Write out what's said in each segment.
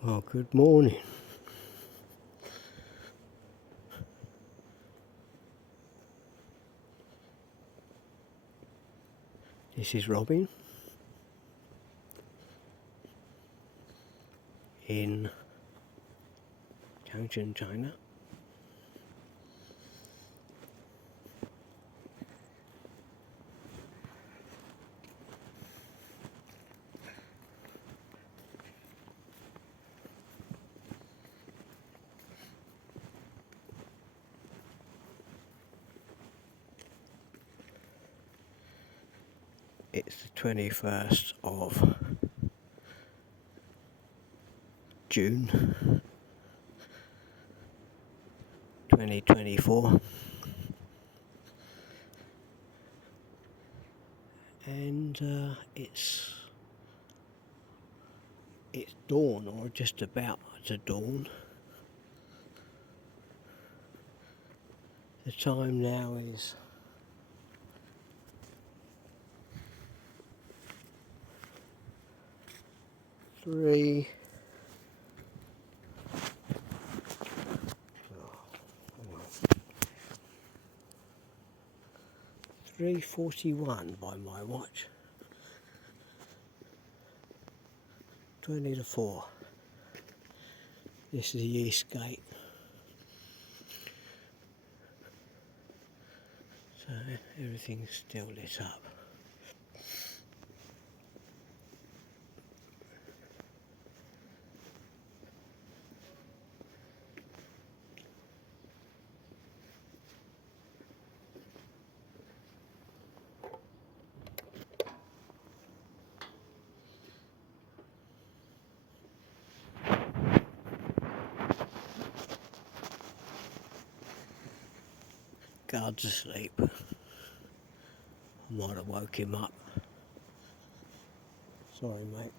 Well, good morning. This is Robin in Changchun, China. It's the 21st of June 2024, and it's dawn, or just about to dawn. The time now is 3 3:41 by my watch. 20 to 4. This is the east gate. So everything's still lit up. Guard's asleep. I might have woke him up. Sorry, mate.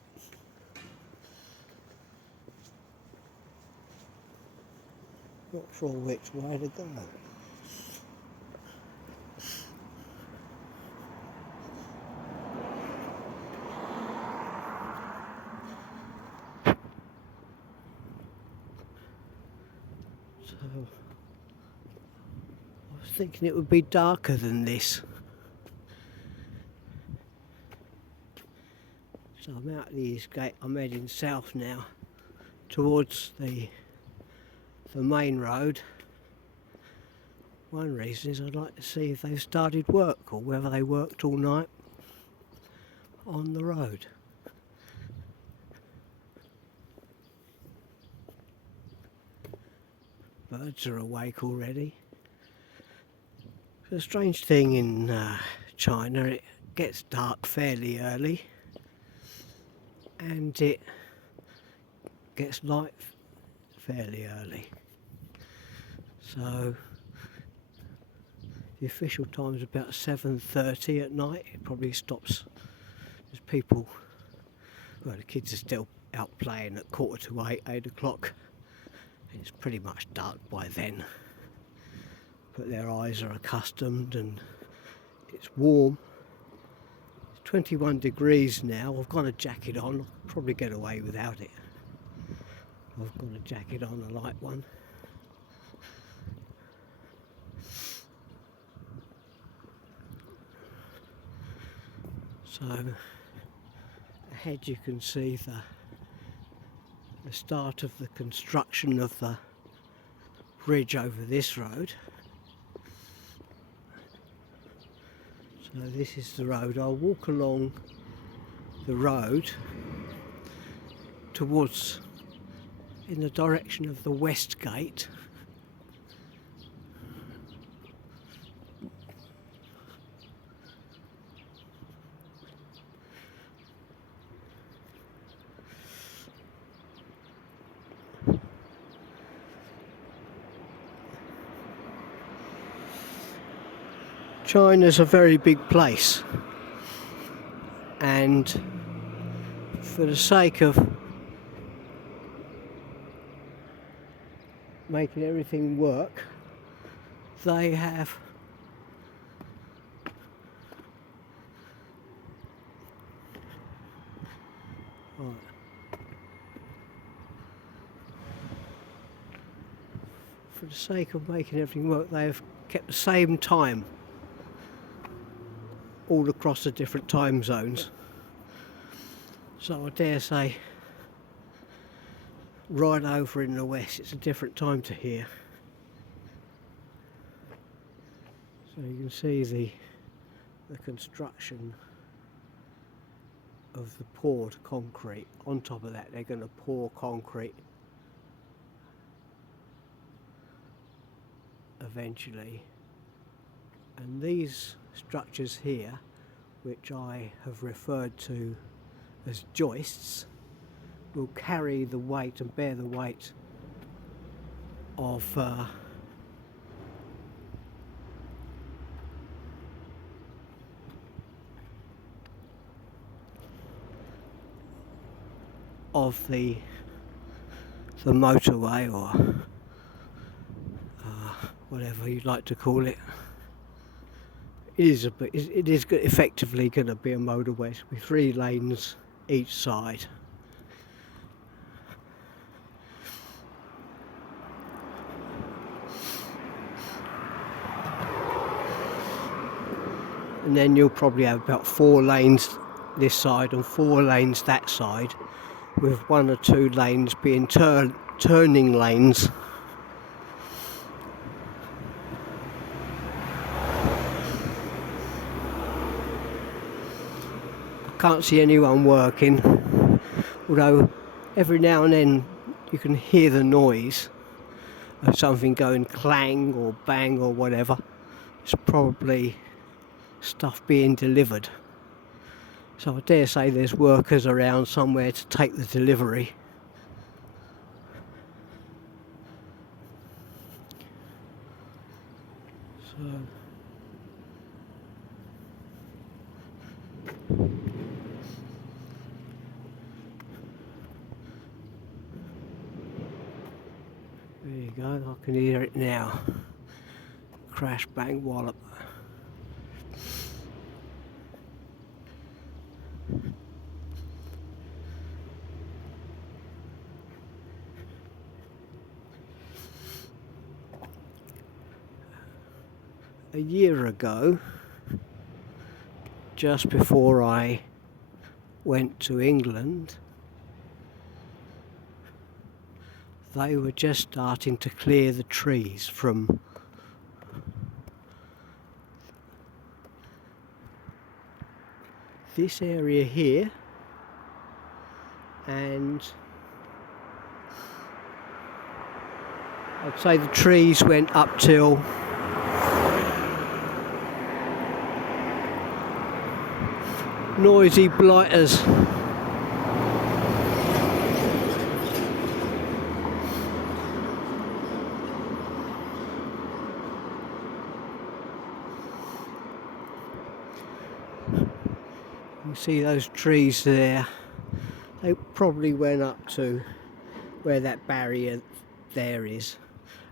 Not sure which way to go. So, I was thinking it would be darker than this. So I'm out of the east gate. I'm heading south now towards the main road. One reason is I'd like to see if they've started work or whether they worked all night on the road. Birds are awake already. It's a strange thing in China. It gets dark fairly early and it gets light fairly early. So the official time is about 7:30 at night. It probably stops as people, well, the kids are still out playing at 7:45, 8 o'clock. It's pretty much dark by then. But their eyes are accustomed and it's warm. It's 21 degrees now. I've got a jacket on. I'll probably get away without it. I've got a jacket on, a light one. So ahead you can see the start of the construction of the bridge over this road. So this is the road. I'll walk along the road towards, in the direction of the west gate. China's a very big place, and for the sake of making everything work, they have for the sake of making everything work, they have kept the same time all across the different time zones. So I dare say right over in the west it's a different time to here. So you can see the construction of the poured concrete. On top of that they're going to pour concrete eventually, and these structures here, which I have referred to as joists, will carry the weight and bear the weight of the motorway, or whatever you'd like to call it. It is effectively going to be a motorway with 3 lanes each side. And then you'll probably have about 4 lanes this side and 4 lanes that side, with 1 or 2 lanes being turning lanes. I can't see anyone working, although every now and then you can hear the noise of something going clang or bang or whatever. It's probably stuff being delivered. So I dare say there's workers around somewhere to take the delivery. So there you go, I can hear it now. Crash, bang, wallop. A year ago, just before I went to England, they were just starting to clear the trees from this area here, and I'd say the trees went up till Noisy Blighters. You see those trees there, they probably went up to where that barrier there is,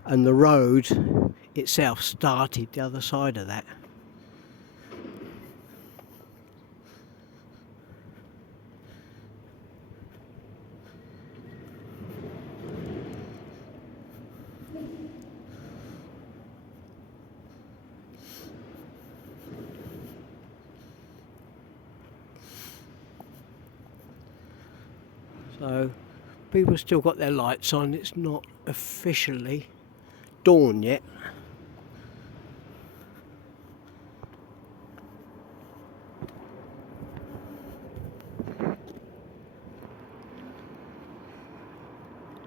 and the road itself started the other side of that. So people still got their lights on. It's not officially dawn yet.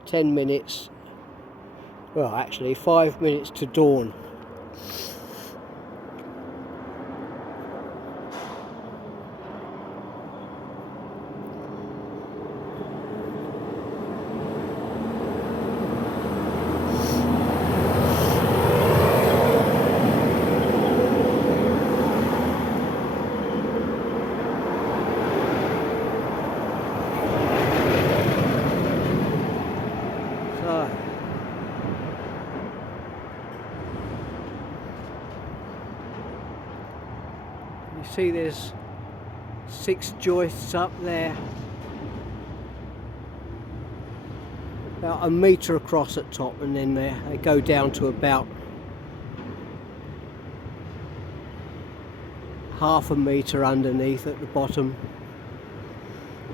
Ten minutes, well actually 5 minutes to dawn. You see there's 6 joists up there. about a metre across at top, and then they go down to about half a metre underneath at the bottom,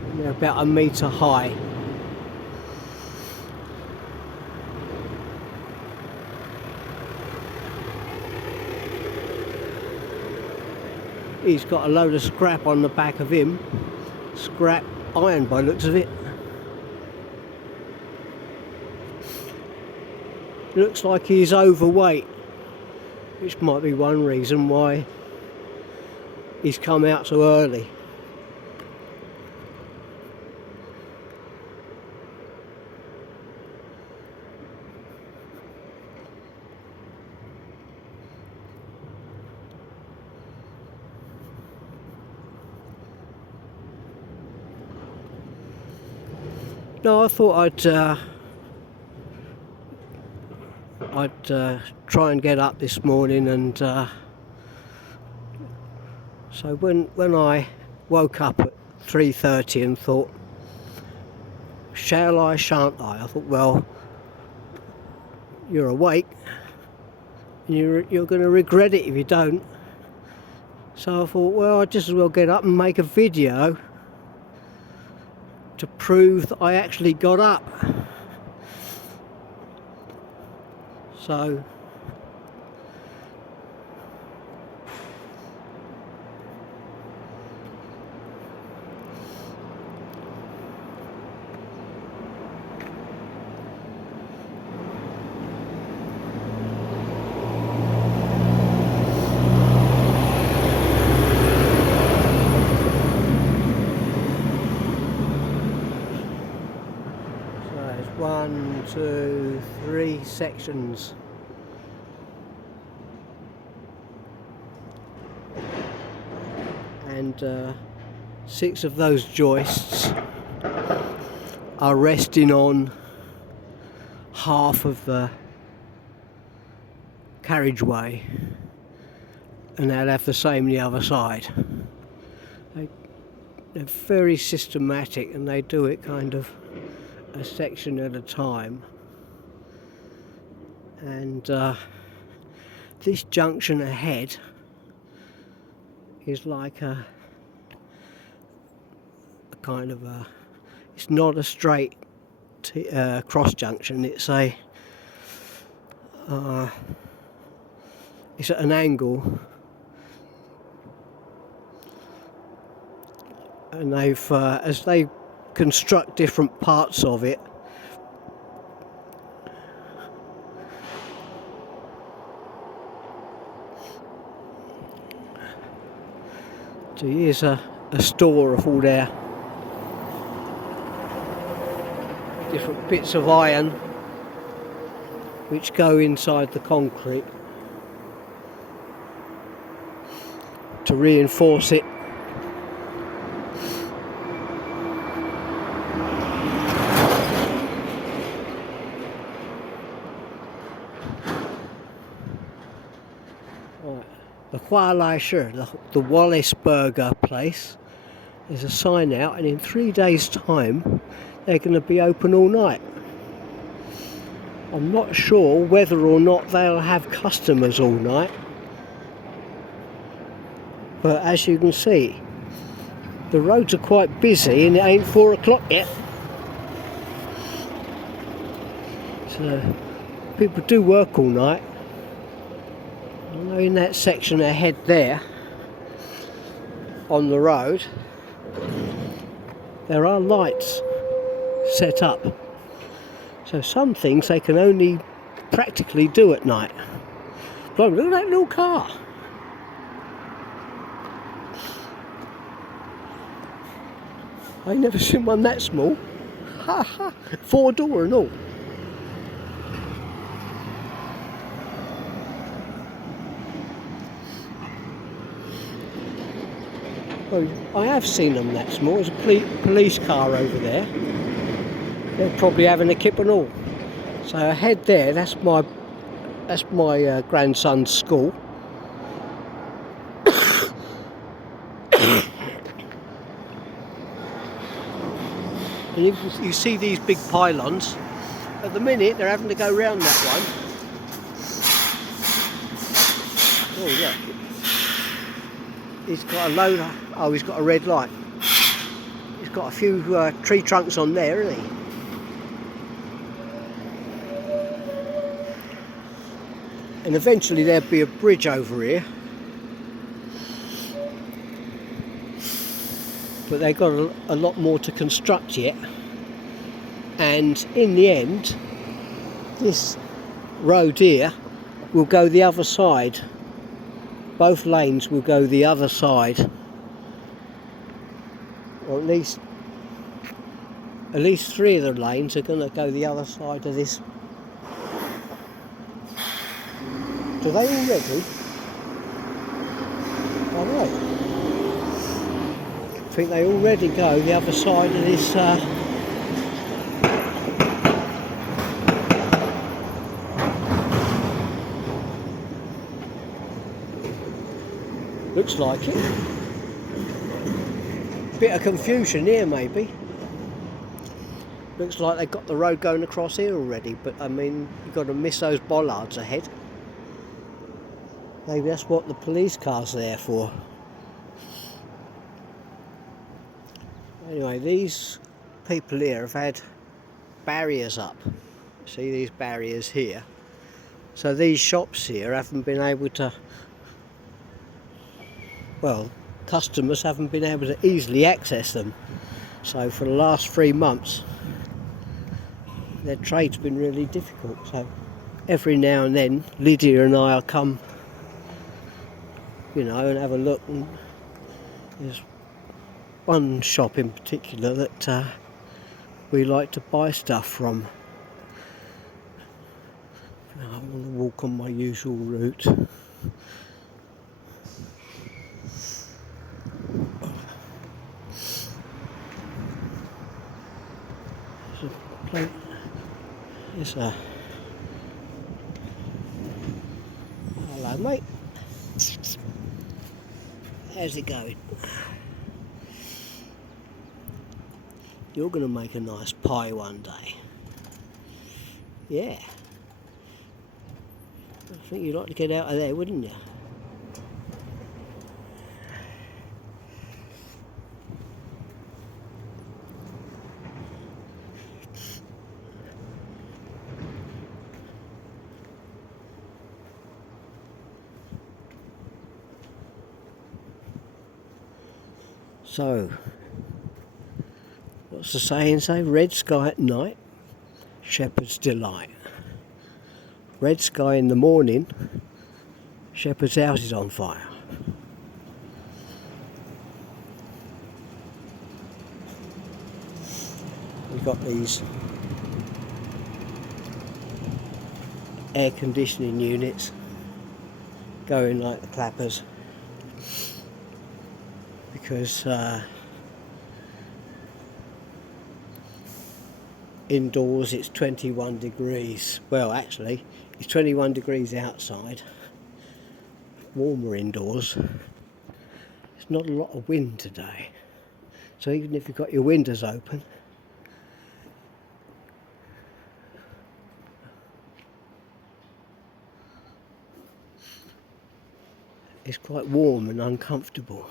and they're about a metre high. He's got a load of scrap on the back of him, scrap iron by the looks of it. Looks like he's overweight, which might be one reason why he's come out so early. No, I thought I'd try and get up this morning, and so when I woke up at 3:30 and thought, shall I, shan't I thought, well, you're awake and you're going to regret it if you don't. So I thought, well, I'd just as well get up and make a video to prove that I actually got up. So there's 1, 2, 3 sections. And 6 of those joists are resting on half of the carriageway, and they'll have the same the other side. They're very systematic, and they do it kind of a section at a time. And this junction ahead is like a kind of a, it's not a straight cross junction, it's a it's at an angle, and they've as they construct different parts of it, so here's a store of all their different bits of iron which go inside the concrete to reinforce it. The Hualaisher, the Wallace Burger place, there's a sign out, and in 3 days' time they're going to be open all night. I'm not sure whether or not they'll have customers all night, but as you can see, the roads are quite busy and it ain't 4 o'clock yet. So people do work all night. I know in that section ahead there on the road there are lights set up, so some things they can only practically do at night. Look at that little car. I ain't never seen one that small. 4-door and all. Well, I have seen them that small. There's a police car over there. They're probably having a kip and all. So ahead there, that's my grandson's school. And you see these big pylons. At the minute they're having to go round that one. Oh look, he's got a load of, oh he's got a red light. He's got a few tree trunks on there, isn't he? And eventually there'll be a bridge over here. But they've got a lot more to construct yet. And in the end, this road here will go the other side. Both lanes will go the other side. Or at least 3 of the lanes are going to go the other side of this. Do they already? All right. I think they already go the other side of this. Looks like it. Bit of confusion here, maybe. Looks like they've got the road going across here already, but I mean, you've got to miss those bollards ahead. Maybe that's what the police car's there for. Anyway, these people here have had barriers up. See these barriers here? So these shops here haven't been able to, well, customers haven't been able to easily access them. So for the last 3 months, their trade's been really difficult. So every now and then, Lydia and I will come, you know, and have a look. And there's one shop in particular that we like to buy stuff from. I want to walk on my usual route. It's a hello, mate. How's it going? You're going to make a nice pie one day. Yeah. I think you'd like to get out of there, wouldn't you? So, what's the saying say? Red sky at night, shepherd's delight. Red sky in the morning, shepherd's house is on fire. We've got these air conditioning units going like the clappers. Because indoors it's 21 degrees. Well, actually, it's 21 degrees outside. Warmer indoors. There's not a lot of wind today. So even if you've got your windows open, it's quite warm and uncomfortable.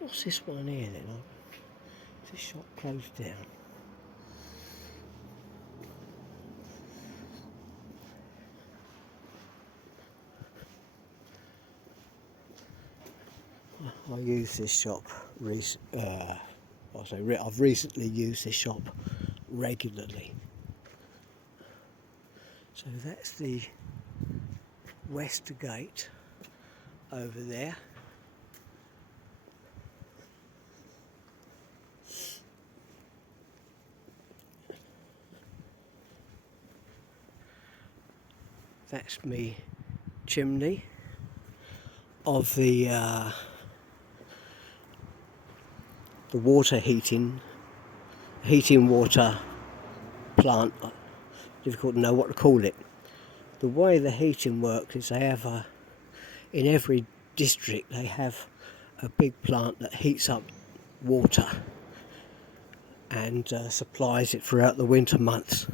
What's this one here then? Is this shop closed down? I use this shop, I've recently used this shop regularly. So that's the west gate over there. That's me chimney of the water heating water plant. Difficult to know what to call it. The way the heating works is they have in every district they have a big plant that heats up water and supplies it throughout the winter months.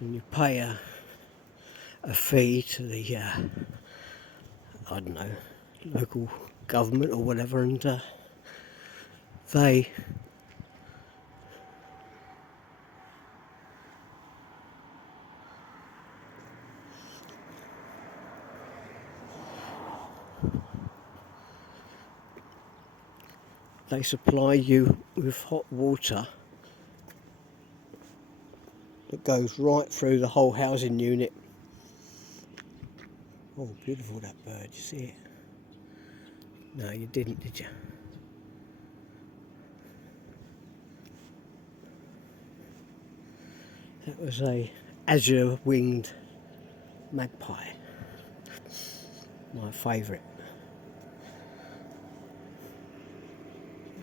And you pay a fee to the I don't know, local government or whatever, and they supply you with hot water that goes right through the whole housing unit. Oh, beautiful, that bird, you see it? No, you didn't, did you? That was a azure-winged magpie, my favourite.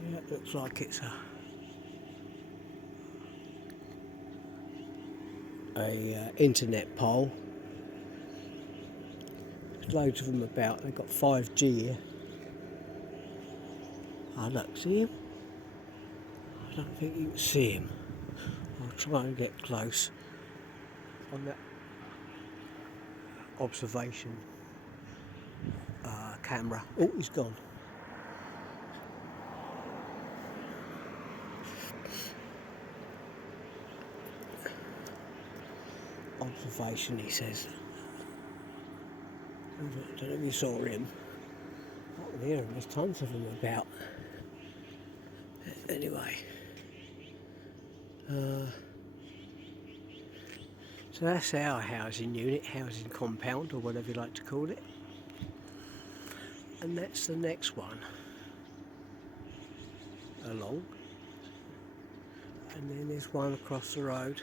Yeah, it looks like it's a internet pole. There's loads of them about. They've got 5G here. Oh look, see him? I don't think you can see him. I'll try and get close on that observation camera. Oh, he's gone. Observation, he says. I don't know if you saw him. Not here, there's tons of them about. Anyway. So that's our housing unit, housing compound, or whatever you like to call it. And that's the next one along. And then there's one across the road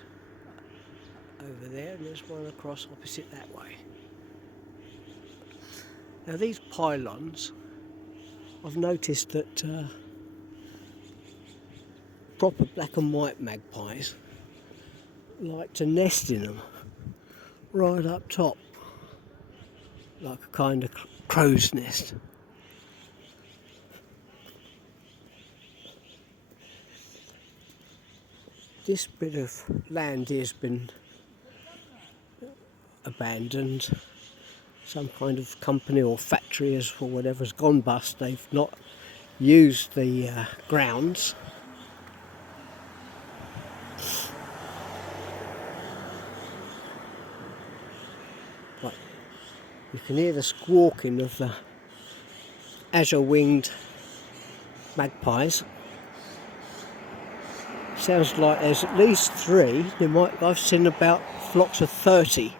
over there, and there's one across opposite that way. Now these pylons, I've noticed that proper black and white magpies like to nest in them right up top, like a kind of crow's nest. This bit of land here has been abandoned. Some kind of company or factory or whatever's gone bust. They've not used the grounds. But you can hear the squawking of the azure-winged magpies. Sounds like there's at least 3. I've seen about flocks of 30.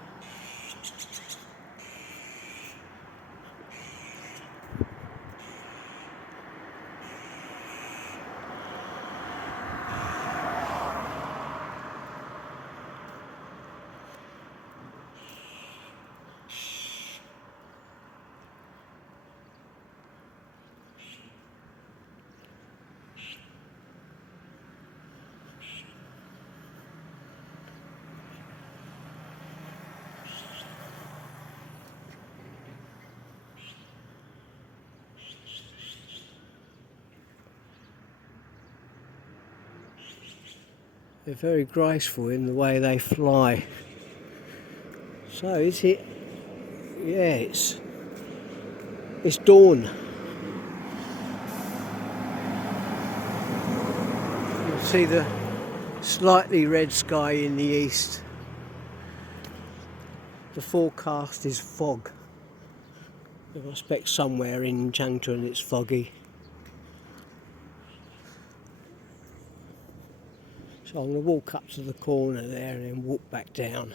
They're very graceful in the way they fly. So is it? Yeah, it's dawn. You can see the slightly red sky in the east. The forecast is fog. I expect somewhere in Changchun it's foggy. So I'm going to walk up to the corner there and then walk back down.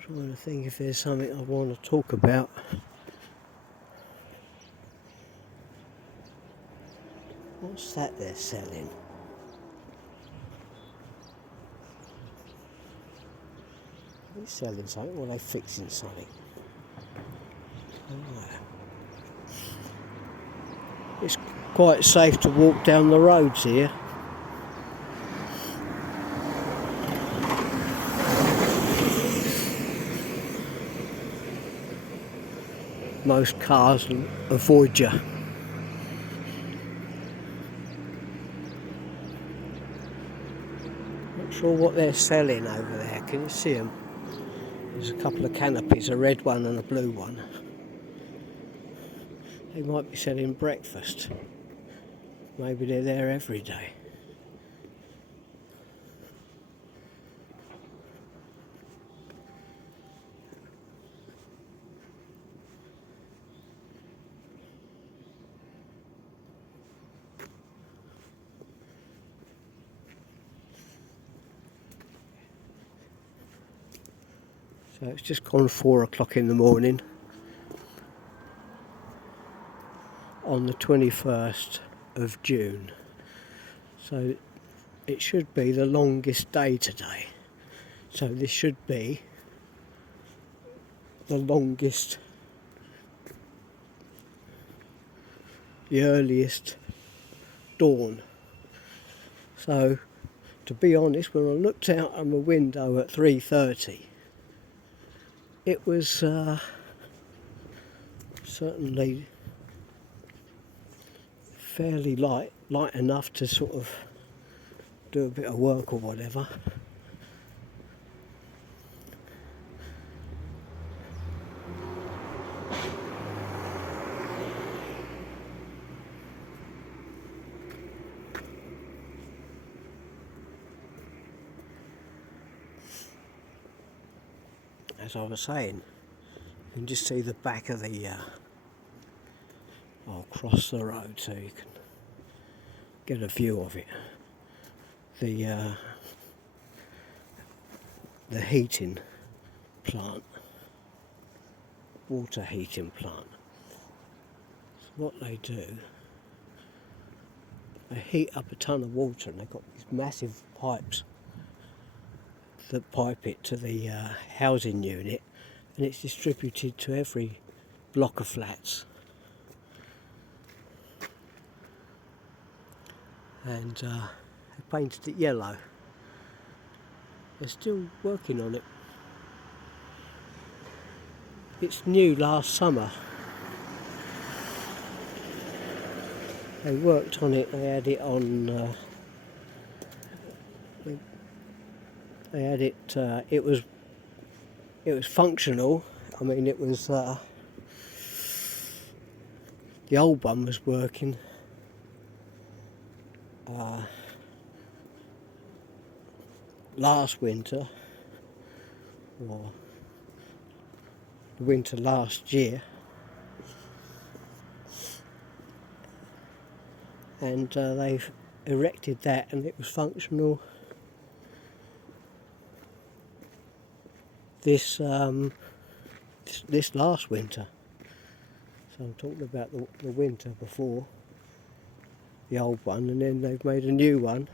Trying to think if there's something I want to talk about. What's that they're selling? Are they selling something or are they fixing something? Oh. It's quite safe to walk down the roads here. most cars avoid you. Not sure what they're selling over there. Can you see them? There's a couple of canopies, a red one and a blue one. They might be selling breakfast. Maybe they're there every day. So it's just gone 4 o'clock in the morning on the 21st of June. So it should be the longest day today. So this should be the longest, the earliest dawn. So to be honest, when I looked out on the window at 3:30, it was certainly fairly light enough to sort of do a bit of work or whatever. As I was saying, you can just see the back of the I'll cross the road so you can get a view of it. The heating plant, water heating plant. So what they do, they heat up a ton of water, and they've got these massive pipes that pipe it to the housing unit, and it's distributed to every block of flats. And they painted it yellow. They're still working on it. It's new last summer. They worked on it, they had it on, they had it, it was functional. I mean, it was, the old one was working. Last winter, or the winter last year, and they've erected that, and it was functional this last winter. So I'm talking about the winter before, the old one, and then they've made a new one.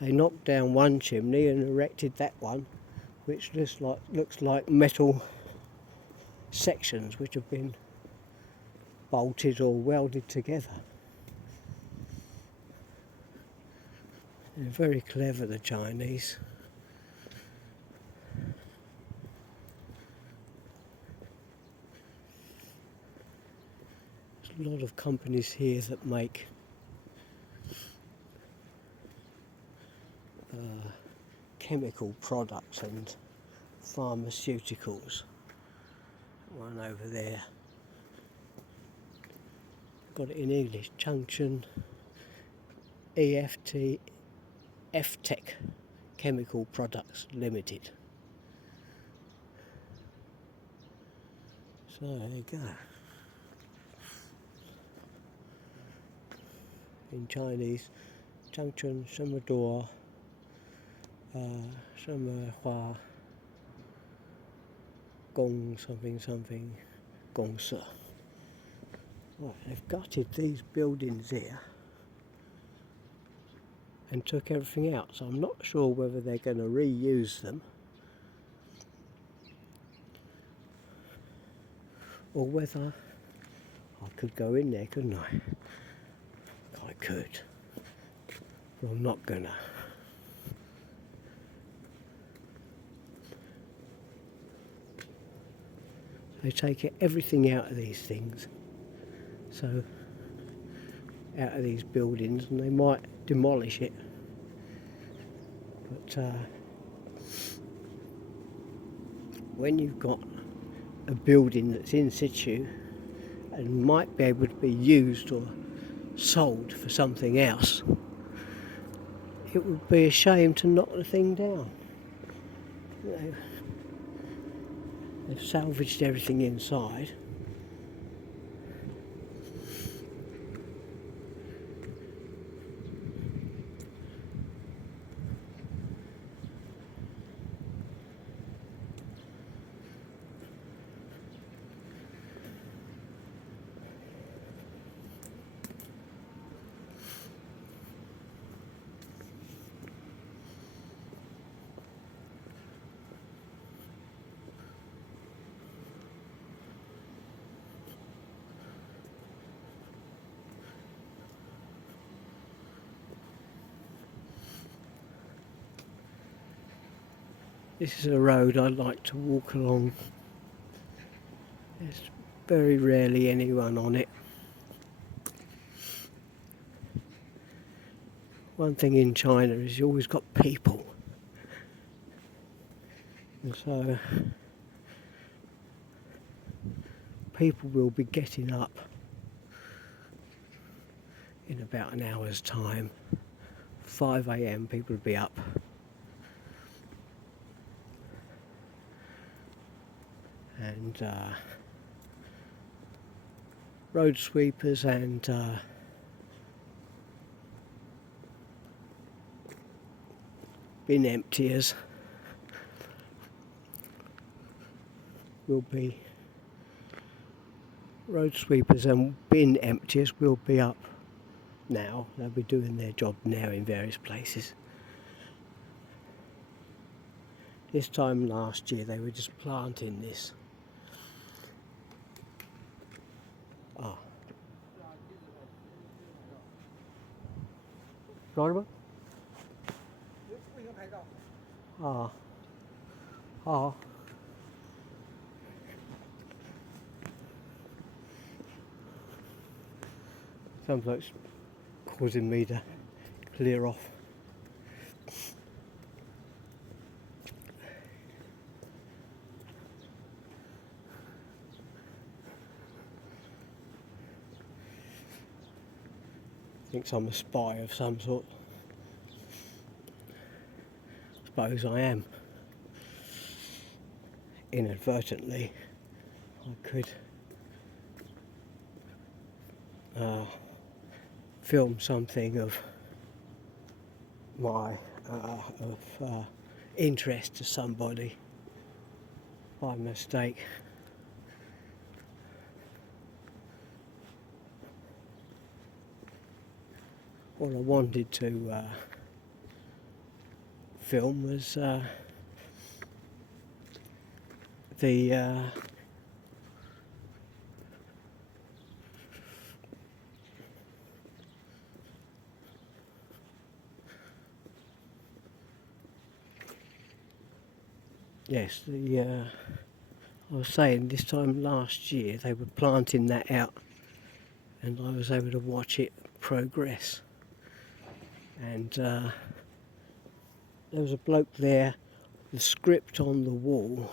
They knocked down one chimney and erected that one, which looks like metal sections which have been bolted or welded together. They're very clever, the Chinese. There's a lot of companies here that make chemical products and pharmaceuticals. One over there, got it in English, Junction EFT F-Tech Chemical Products Limited. So there you go. In Chinese, Junction Shenmeduo Shenmehua Gong something Gong Se. Right, they've gutted these buildings here and took everything out, so I'm not sure whether they're going to reuse them or whether I could go in there, couldn't I? I could, but I'm not gonna. They take everything out of these things, so out of these buildings, and they might demolish it. But when you've got a building that's in situ and might be able to be used or sold for something else, it would be a shame to knock the thing down. You know, they've salvaged everything inside. This is a road I like to walk along. There's very rarely anyone on it. One thing in China is you always got people. And so people will be getting up in about an hour's time. 5 a.m. people will be up. And road sweepers and bin emptiers will be up now. They'll be doing their job now in various places. This time last year they were just planting this. Ah. Right. Ah. Ah. Some bloke's causing me to clear off. Thinks I'm a spy of some sort. Suppose I am. Inadvertently, I could film something of my interest to somebody by mistake. What I wanted to film was the I was saying this time last year they were planting that out and I was able to watch it progress. And there was a bloke there, the script on the wall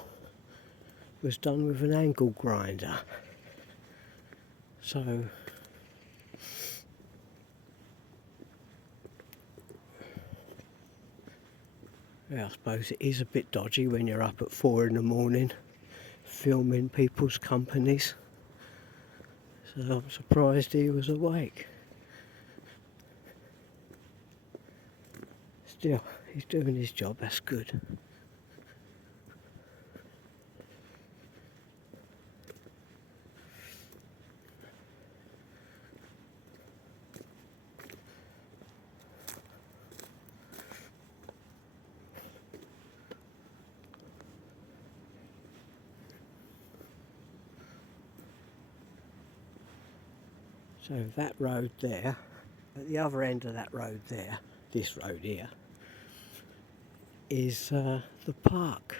was done with an angle grinder. So yeah, I suppose it is a bit dodgy when you're up at 4 in the morning filming people's companies. So I'm surprised he was awake. Still, he's doing his job, that's good. So that road there, at the other end of that road there, this road here, is the park.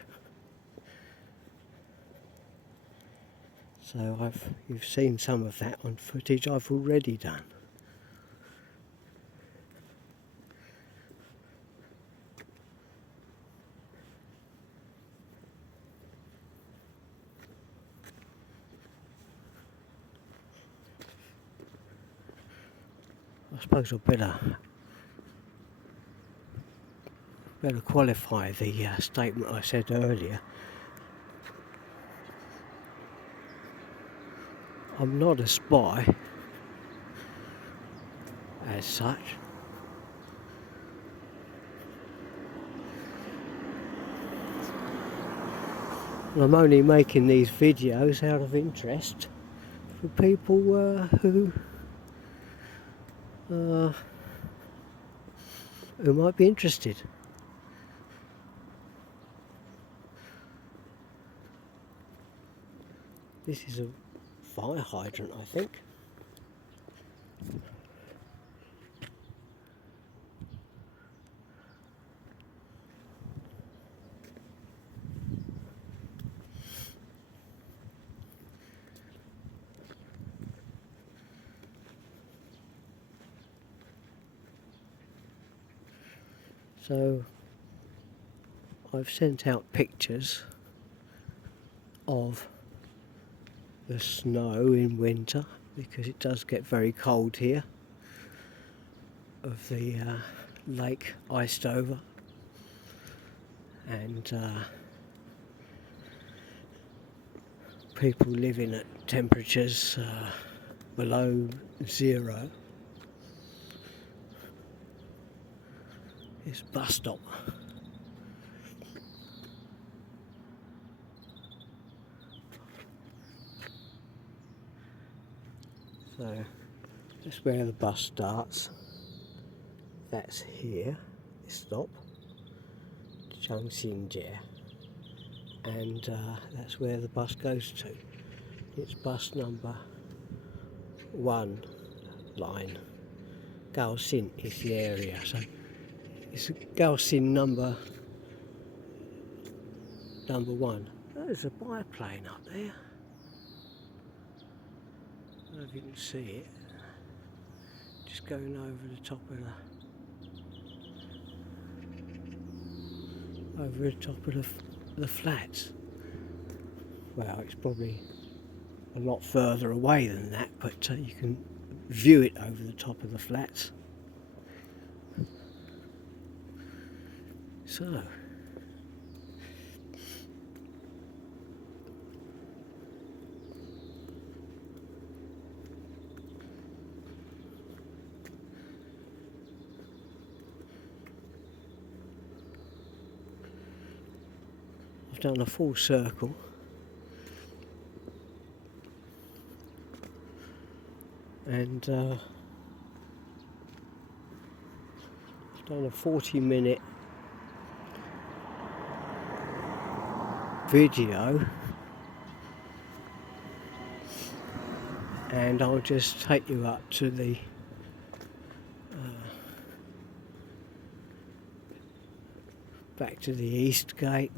So you've seen some of that on footage I've already done. I suppose I'd better qualify the statement I said earlier. I'm not a spy as such. I'm only making these videos out of interest for people who might be interested. This is a fire hydrant, I think. So I've sent out pictures of the snow in winter, because it does get very cold here, of the lake iced over, and people living at temperatures below 0. This bus stop. So that's where the bus starts. That's here, this stop, Changxinjie, and that's where the bus goes to. It's bus number 1 line. Gaoxin is the area, so it's Gaoxin number 1. There's a biplane up there. I don't know if you can see it. Just going over the top of the flats. Well, it's probably a lot further away than that, but you can view it over the top of the flats. So I've done a full circle, and I've done a 40-minute video, and I'll just take you up to the back to the east gate.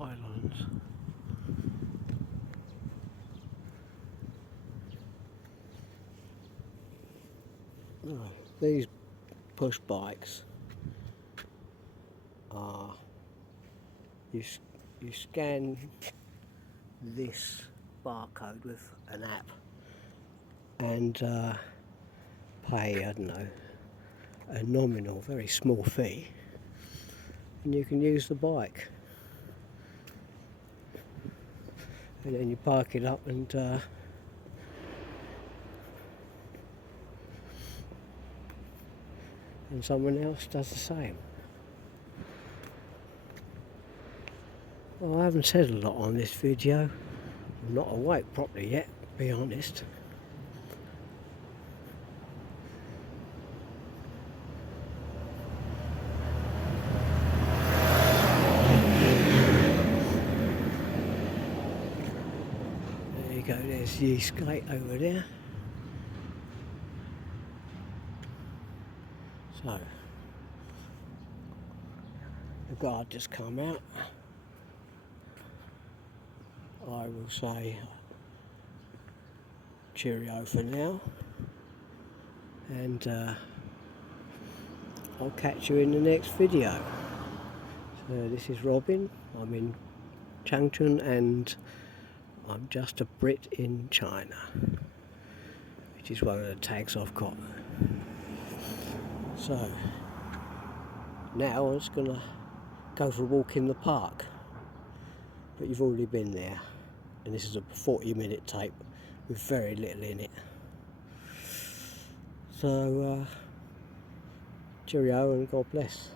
Islands. Oh, these push bikes are, you scan this barcode with an app and pay, I don't know, a nominal, very small fee, and you can use the bike. And then you park it up, and someone else does the same. Well, I haven't said a lot on this video. I'm not awake properly yet, to be honest. There you go, there's the East Gate over there. So, the guard just come out. I will say cheerio for now, and I'll catch you in the next video. So this is Robin, I'm in Changchun and I'm just a Brit in China, which is one of the tags I've got. So now I'm just going to go for a walk in the park, but you've already been there, and this is a 40-minute tape with very little in it. So cheerio and God bless.